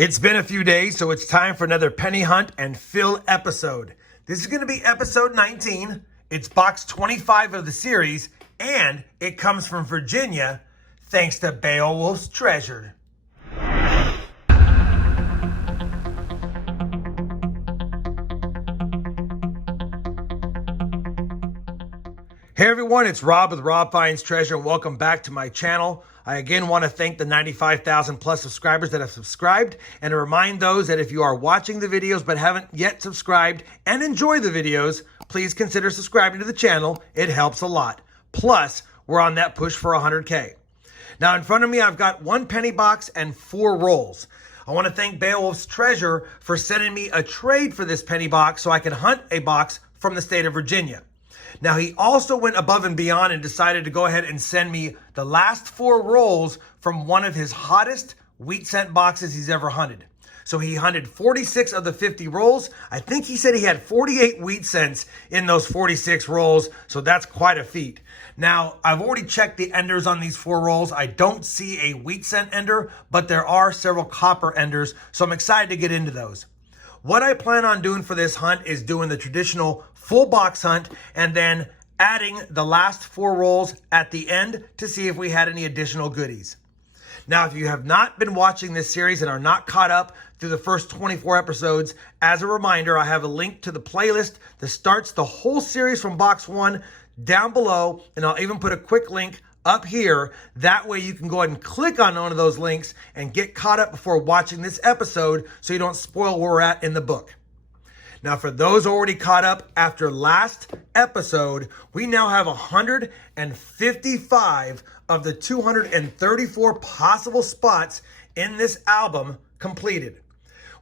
It's been a few days, so it's time for another penny hunt and fill episode. This is going to be episode 19. It's box 25 of the series, and it comes from Virginia, thanks to Beowulf's Treasure. Hey everyone, it's Rob with RobFindsTreasure, and welcome back to my channel. I again want to thank the 95,000 plus subscribers that have subscribed, and to remind those that if you are watching the videos but haven't yet subscribed and enjoy the videos, please consider subscribing to the channel. It helps a lot. Plus, we're on that push for 100K. Now in front of me, I've got one penny box and 4 rolls. I want to thank Beowulf's Treasure for sending me a trade for this penny box so I can hunt a box from the state of Virginia. Now, he also went above and beyond and decided to go ahead and send me the last 4 rolls from one of his hottest wheat cent boxes he's ever hunted. So he hunted 46 of the 50 rolls. I think he said he had 48 wheat cents in those 46 rolls, so that's quite a feat. Now, I've already checked the enders on these 4 rolls. I don't see a wheat cent ender, but there are several copper enders, so I'm excited to get into those. What I plan on doing for this hunt is doing the traditional full box hunt and then adding the last 4 rolls at the end to see if we had any additional goodies. Now, if you have not been watching this series and are not caught up through the first 24 episodes, as a reminder, I have a link to the playlist that starts the whole series from box 1 down below, and I'll even put a quick link up here. That way you can go ahead and click on one of those links and get caught up before watching this episode so you don't spoil where we're at in the book. Now, for those already caught up after last episode, we now have 155 of the 234 possible spots in this album completed.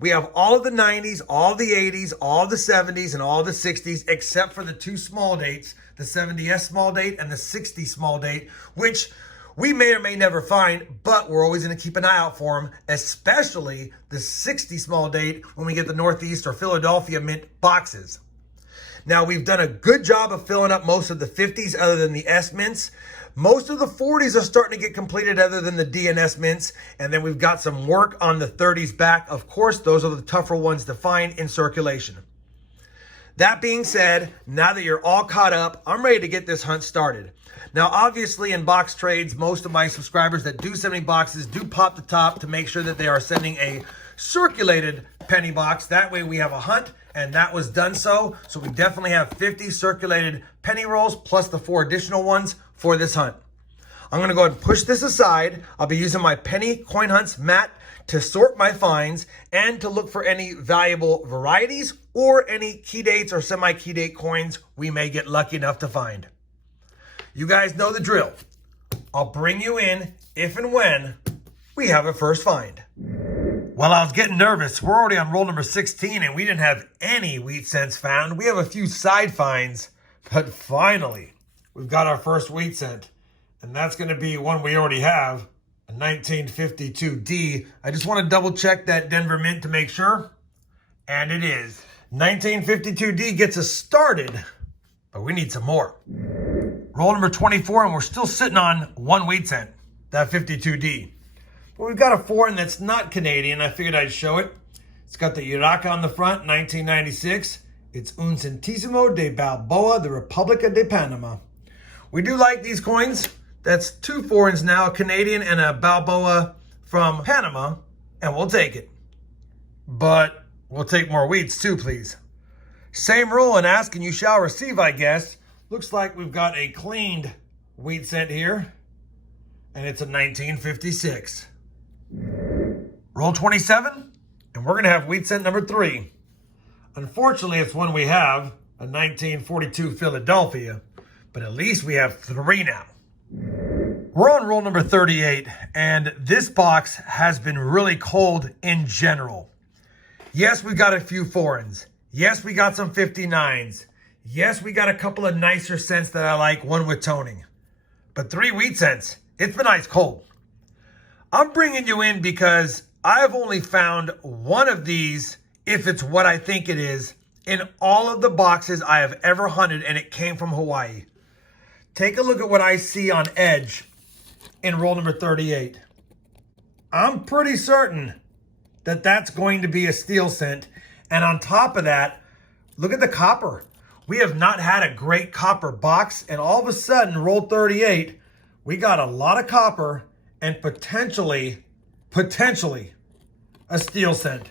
We have all of the 90s, all the 80s, all the 70s, and all the 60s, except for the 2 small dates, the 70S small date and the 60 small date, which we may or may never find, but we're always going to keep an eye out for them, especially the 60 small date when we get the Northeast or Philadelphia Mint boxes. Now, we've done a good job of filling up most of the 50s other than the S mints. Most of the 40s are starting to get completed other than the D and S mints. And then we've got some work on the 30s back. Of course, those are the tougher ones to find in circulation. That being said, now that you're all caught up, I'm ready to get this hunt started. Now, obviously, in box trades, most of my subscribers that do send me boxes do pop the top to make sure that they are sending a circulated penny box. That way we have a hunt, and that was done so. So we definitely have 50 circulated penny rolls plus the 4 additional ones for this hunt. I'm going to go ahead and push this aside. I'll be using my Penny Coin Hunts mat to sort my finds and to look for any valuable varieties or any key dates or semi-key date coins we may get lucky enough to find. You guys know the drill. I'll bring you in if and when we have a first find. Well, I was getting nervous. We're already on roll number 16 and we didn't have any wheat cents found. We have a few side finds, but finally we've got our first wheat cent. And that's going to be one we already have, a 1952D. I just want to double check that Denver Mint to make sure. And it is. 1952D gets us started, but we need some more. Roll number 24, and we're still sitting on 1 wheat cent, that 52D. But we've got a foreign that's not Canadian. I figured I'd show it. It's got the Iraca on the front, 1996. It's Un Centésimo de Balboa, the República de Panama. We do like these coins. That's 2 foreigns now, a Canadian and a Balboa from Panama, and we'll take it. But we'll take more wheats too, please. Same rule and ask and you shall receive, I guess. Looks like we've got a cleaned wheat cent here, and it's a 1956. Roll 27, and we're going to have wheat cent number 3. Unfortunately, it's one we have, a 1942 Philadelphia, but at least we have 3 now. We're on roll number 38, and this box has been really cold in general. Yes, we got a few foreigns. Yes, we got some 59s. Yes, we got a couple of nicer cents that I like, one with toning. But 3 wheat cents, it's been ice cold. I'm bringing you in because I've only found one of these, if it's what I think it is, in all of the boxes I have ever hunted, and it came from Hawaii. Take a look at what I see on edge in roll number 38. I'm pretty certain that that's going to be a steel cent. And on top of that, look at the copper. We have not had a great copper box, and all of a sudden, roll 38, we got a lot of copper and potentially a steel cent.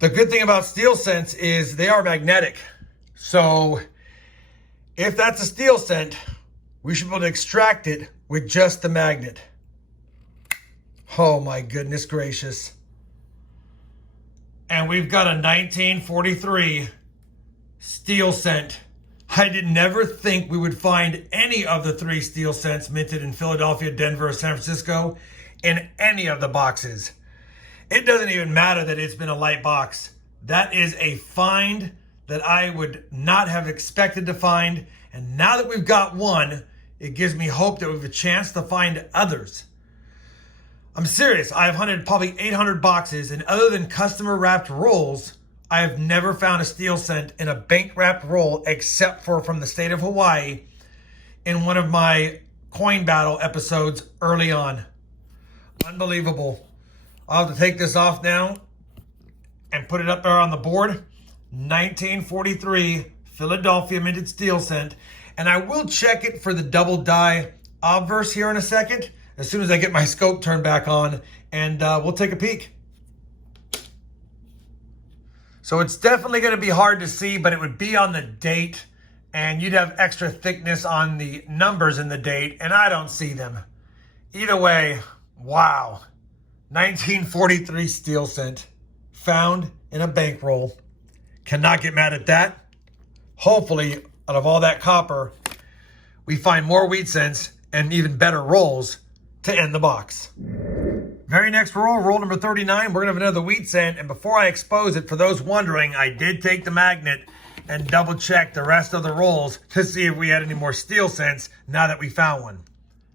The good thing about steel cents is they are magnetic. So if that's a steel cent, we should be able to extract it with just the magnet. Oh my goodness gracious. And we've got a 1943 steel cent. I did never think we would find any of the 3 steel cents minted in Philadelphia, Denver, or San Francisco in any of the boxes. It doesn't even matter that it's been a light box. That is a find that I would not have expected to find. And now that we've got one, it gives me hope that we have a chance to find others. I'm serious. I have hunted probably 800 boxes, and other than customer wrapped rolls, I have never found a steel cent in a bank wrapped roll except for from the state of Hawaii in one of my coin battle episodes early on. Unbelievable. I'll have to take this off now and put it up there on the board. 1943 Philadelphia minted steel cent. And I will check it for the double die obverse here in a second, as soon as I get my scope turned back on, and we'll take a peek. So it's definitely going to be hard to see, but it would be on the date, and you'd have extra thickness on the numbers in the date, and I don't see them. Either way, wow. 1943 steel cent found in a bankroll. Cannot get mad at that. Hopefully, out of all that copper, we find more wheat cents and even better rolls to end the box. Very next roll, roll number 39, we're gonna have another wheat cent. And before I expose it, for those wondering, I did take the magnet and double check the rest of the rolls to see if we had any more steel cents now that we found one.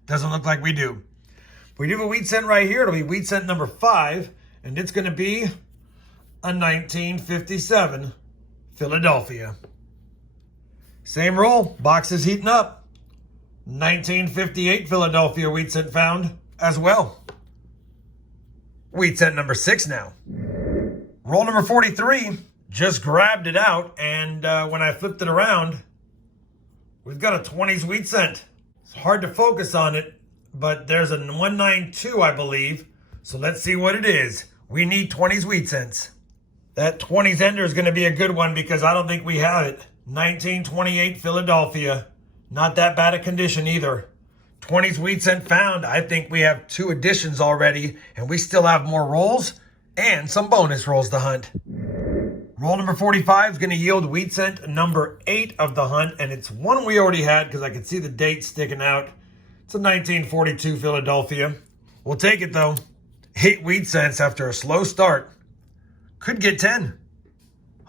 Doesn't look like we do. We do have a wheat cent right here. It'll be wheat cent number 5, and it's gonna be a 1957 Philadelphia. Same roll, box is heating up. 1958 Philadelphia wheat cent found as well. Wheat cent number 6 now. Roll number 43, just grabbed it out, and when I flipped it around, we've got a 20s wheat cent. It's hard to focus on it, but there's a 192, I believe. So let's see what it is. We need 20s wheat cents. That 20s ender is going to be a good one because I don't think we have it. 1928 Philadelphia. Not that bad a condition either. 20s wheat cent found. I think we have 2 additions already, and we still have more rolls and some bonus rolls to hunt. Roll number 45 is going to yield wheat cent number 8 of the hunt, and it's one we already had because I can see the date sticking out. It's a 1942 Philadelphia. We'll take it though. 8 wheat cents after a slow start. Could get 10.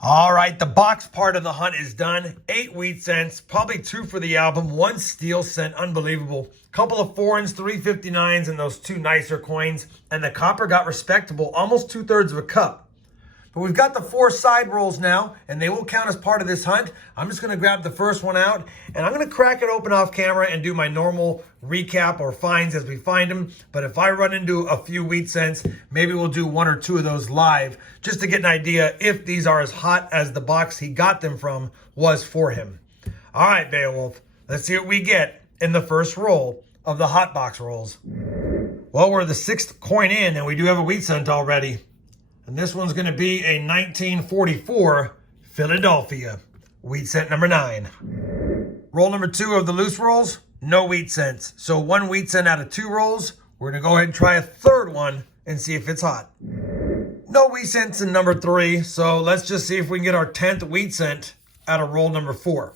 All right, the box part of the hunt is done. 8 wheat cents, probably 2 for the album, 1 steel cent, unbelievable. Couple of foreigns, 359s, and those 2 nicer coins. And the copper got respectable, almost 2/3 of a cup. But we've got the 4 side rolls now, and they will count as part of this hunt. I'm just gonna grab the first one out, and I'm gonna crack it open off camera and do my normal recap or finds as we find them. But if I run into a few wheat cents, maybe we'll do 1 or 2 of those live, just to get an idea if these are as hot as the box he got them from was for him. All right, Beowulf, let's see what we get in the first roll of the hot box rolls. Well, we're the 6th coin in, and we do have a wheat cent already. And this one's going to be a 1944 Philadelphia. Wheat cent number 9. Roll number 2 of the loose rolls, no wheat cents. So 1 wheat cent out of 2 rolls. We're going to go ahead and try a 3rd one and see if it's hot. No wheat cents in number 3. So let's just see if we can get our 10th wheat cent out of roll number 4.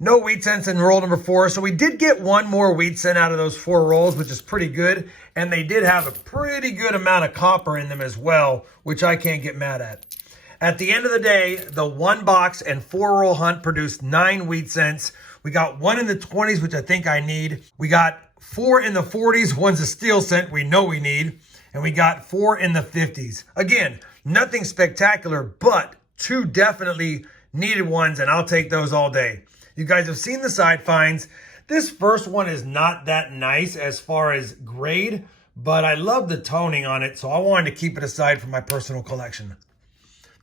No wheat cents in roll number 4. So we did get 1 more wheat cent out of those 4 rolls, which is pretty good. And they did have a pretty good amount of copper in them as well, which I can't get mad at. At the end of the day, the 1 box and 4 roll hunt produced 9 wheat cents. We got 1 in the 20s, which I think I need. We got 4 in the 40s. 1's a steel cent we know we need. And we got 4 in the 50s. Again, nothing spectacular, but 2 definitely needed ones, and I'll take those all day. You guys have seen the side finds. This first one is not that nice as far as grade, but I love the toning on it, so I wanted to keep it aside for my personal collection.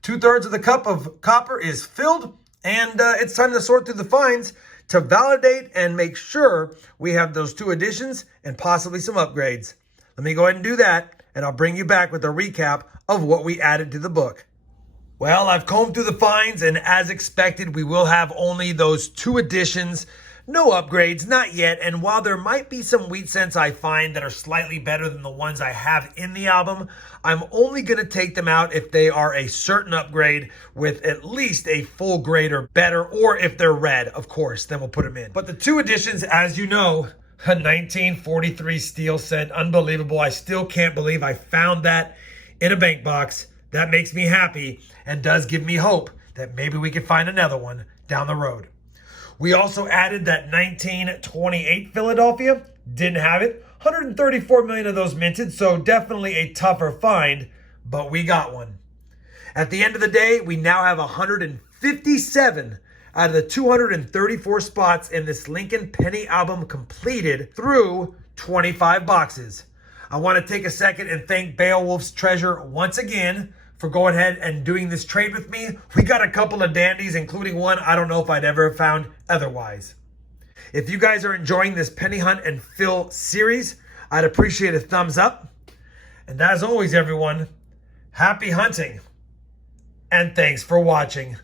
2/3 of the cup of copper is filled, and it's time to sort through the finds to validate and make sure we have those 2 additions and possibly some upgrades. Let me go ahead and do that, and I'll bring you back with a recap of what we added to the book. Well, I've combed through the finds, and as expected, we will have only those 2 additions. No upgrades, not yet. And while there might be some wheat cents I find that are slightly better than the ones I have in the album, I'm only going to take them out if they are a certain upgrade with at least a full grade or better, or if they're red, of course, then we'll put them in. But the 2 additions, as you know, a 1943 steel cent, unbelievable. I still can't believe I found that in a bank box. That makes me happy and does give me hope that maybe we can find another one down the road. We also added that 1928 Philadelphia. Didn't have it. 134 million of those minted, so definitely a tougher find, but we got one. At the end of the day, we now have 157 out of the 234 spots in this Lincoln Penny album completed through 25 boxes. I want to take a second and thank Beowulf's Treasure once again for going ahead and doing this trade with me. We got a couple of dandies, including one I don't know if I'd ever have found otherwise. If you guys are enjoying this Penny Hunt and Fill series, I'd appreciate a thumbs up. And as always, everyone, happy hunting and thanks for watching.